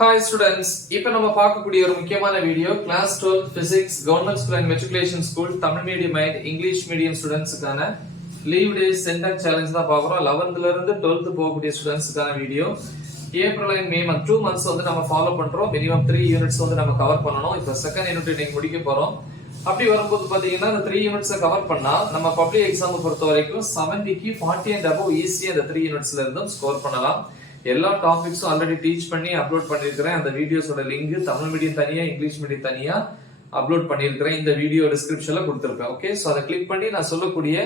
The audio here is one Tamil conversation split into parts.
Hi students, இப்போ நம்ம பார்க்கக்கூடிய ஒரு முக்கியமான video class 12 physics government school and matriculation school Tamil medium and English medium ஸ்டூடெண்ட்ஸ்க்கான லீவ் டேஸ் சென்டென்ஸ் சேலஞ்ச் தான் பார்க்குறோம். 11th ல இருந்து 12th போகக்கூடிய ஸ்டூடெண்ட்ஸ்க்கான video. April and May month 2 months வந்து நம்ம ஃபாலோ பண்றோம். மினிமம் 3 யூனிட்ஸ் வந்து நம்ம கவர் பண்ணணும். இப்போ செகண்ட் யூனிட் இன்னைக்கு முடிக்க போறோம். அப்படி வரும்போது பாத்தீங்கன்னா இந்த 3 யூனிட்ஸை கவர் பண்ணா நம்ம பப்ளிக் எக்ஸாம் பொறுத்த வரைக்கும் 70க்கு 40 and above ஈஸியா இந்த 3 யூனிட்ஸ்ல இருந்தும் ஸ்கோர் பண்ணலாம். எல்லா டாபிக்ஸும் ஆல்ரெடி டீச் பண்ணி அப்லோட் பண்ணிருக்கிறேன். அந்த வீடியோஸோட லிங்க் தமிழ் மீடியம் தனியா இங்கிலீஷ் மீடியம் தனியா அப்லோட் பண்ணிருக்கிறேன். இந்த வீடியோ டிஸ்கிரிப்ஷன்ல கொடுத்திருப்பேன். ஓகே, சோ அதை கிளிக் பண்ணி நான் சொல்லக்கூடிய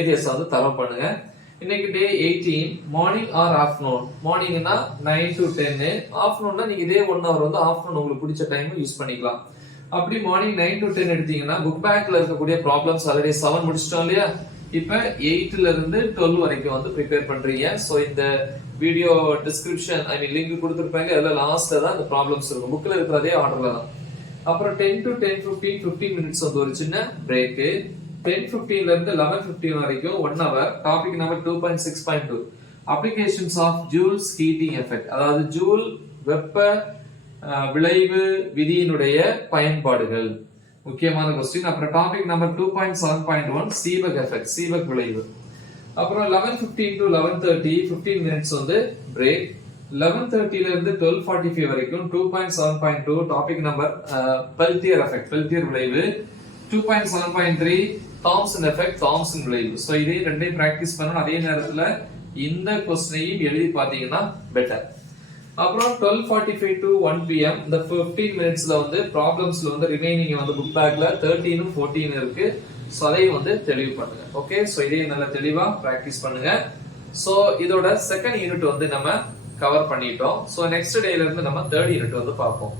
ஏரியாஸ் வந்து தரவு பண்ணுங்க. இன்னைக்கு டே 18 மார்னிங் ஆர் ஆஃப்டர்நூன். மார்னிங்னா 9 to 10, ஆஃப்டர்நூன்னா நீங்க இதே 1 hour வந்து ஆஃப்டர்நூன் உங்களுக்கு பிடிச்ச டைம் யூஸ் பண்ணிக்கலாம். அப்படி மார்னிங் 9 to 10 எடுத்தீங்கன்னா புக் பேக்ல இருக்கக்கூடிய ப்ராப்ளம்ஸ் ஆல்ரெடி 7 முடிச்சிட்டோம் இல்லையா? இப்ப 8ல இருந்து 12 வரைக்கும் வந்து ப்ரிப்பேர் பண்றீங்க. சோ இந்த வீடியோ டிஸ்கிரிப்ஷன் லிங்க் கொடுத்திருப்பாங்க. அதுல லாஸ்ட்ல தான் இந்த ப்ராப்ளம்ஸ் இருக்கும். புக்ல இருக்கிறதே ஆர்டர்ல தான். அப்புறம் 10 to 10:15 15 மினிட்ஸ் வந்து ஒரு சின்ன பிரேக். 10:15ல இருந்து 11:15 வரைக்கும் 1 hour. Topic number 2.6.2 applications of Joule's heating effect, அதாவது ஜூல் வெப்ப விளைவு விதியினுடைய பயன்பாடுகள், முக்கியமான கொஸ்டின். அப்புறம் topic number 2.7.1 Seebeck effect, Seebeck விளைவு. அப்புறம் 11:15 to 11:30 15 மினிட்ஸ் வந்து பிரேக். 11:30ல இருந்து 12:45 வரைக்கும் 2.7.2 topic number Peltier effect, Peltier விளைவு. 2.7.3 தாம்சன் எஃபெக்ட், தாம்சன் விளைவு. சோ இதே ரெண்டையும் பிராக்டிஸ் பண்ணணும். அதே நேரத்துல இந்த கொஸ்டினையும் எழுதி பாத்தீங்கன்னா பெட்டர். அப்புறம் 12:45 to 1 PM இந்த 15 மினிட்ஸ்ல வந்து ப்ராப்ளம்ஸ்ல வந்து ரிமைனிங் வந்து புக் பேக்ல 13 14 இருக்கு. சோ அதையும் வந்து தெளிவு பண்ணுங்க. ஓகே, சோ இதையும் நல்லா தெளிவா பிராக்டிஸ் பண்ணுங்க. சோ இதோட செகண்ட் யூனிட் வந்து நம்ம கவர் பண்ணிட்டோம். சோ நெக்ஸ்ட் டேல இருந்து நம்ம தேர்ட் யூனிட் வந்து பார்ப்போம்.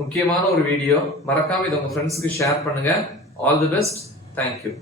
முக்கியமான ஒரு வீடியோ, மறக்காம இதை உங்க ஃப்ரெண்ட்ஸ்க்கு ஷேர் பண்ணுங்க. All the best. தேங்க்யூ.